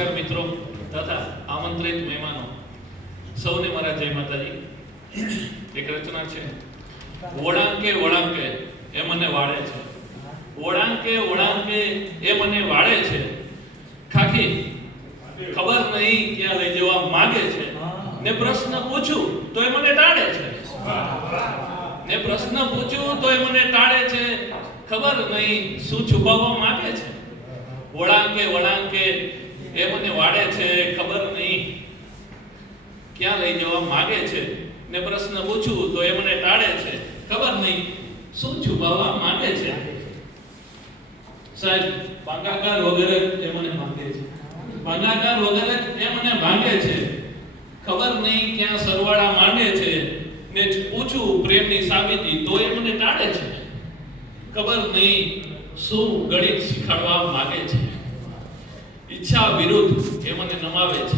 નમસ્કાર મિત્રો, તથા આમંત્રિત મહેમાનો. સૌને મારા જય માતાજી. એક રચના છે. વળાંકે વળાંકે એ મને વાળે છે. વળાંકે વળાંકે એ મને વાળે છે. ખાખી, ખબર નહીં ક્યાં લઈ જવા માંગે છે. ને પ્રશ્ન પૂછું તો એ મને ટાળે છે. ને પ્રશ્ન પૂછું તો એ મને ટાળે છે. ખબર નહીં શું છુપાવવા માંગે છે. વળાંકે વળાંકે એ મને વાળે છે, ખબર નહીં. ક્યાં લઈ જવા માગે છે? ને પ્રશ્ન પૂછું તો એ મને ટાળે છે. ખબર નહીં. શું છુપાવવા માંગે છે? સાહેબ, ભાંગાકાર વગેરે એ મને માંગે છે. ભાંગાકાર વગેરે એ મને માંગે છે. ખબર નહીં ક્યાં સરવાળા માંગે છે. ને પૂછું પ્રેમની સાબિતી તો એ મને ટાળે છે. ખબર નહીં શું ગણિત શીખવાડવા માંગે છે. ઈચ્છા વિરુદ્ધ એ મને નમાવે છે.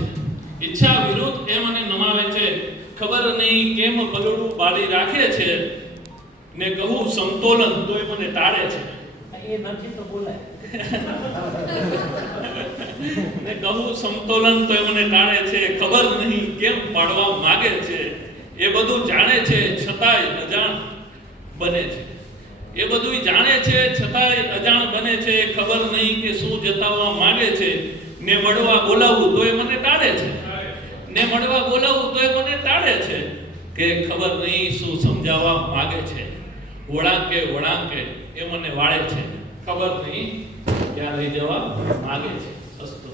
ઈચ્છા વિરુદ્ધ એ મને નમાવે છે. ખબર નહીં કેમ પગડું બાળી રાખે છે ને કહું સંતોલન તો એ મને ટાળે છે. એ નથી તો બોલાય. ને કહું સંતોલન તો એ મને ટાળે છે. ખબર નહીં કેમ પાડવા માંગે છે. એ બધું જાણે છે છતાંય અજાણ બને છે. એ બધું જાણે છે છતાંય અજાણ બને છે. ખબર નહીં કે શું જતાવવા માંગે છે. ને મળવા બોલાવું તો એ મને ટાળે છે. ને મળવા બોલાવું તો એ મને ટાળે છે કે ખબર નહીં શું સમજાવવા માંગે છે. વળાંકે વળાંકે એ મને વાળે છે. ખબર નહીં ક્યાં લઈ જવા માંગે છે. અસ્તુ.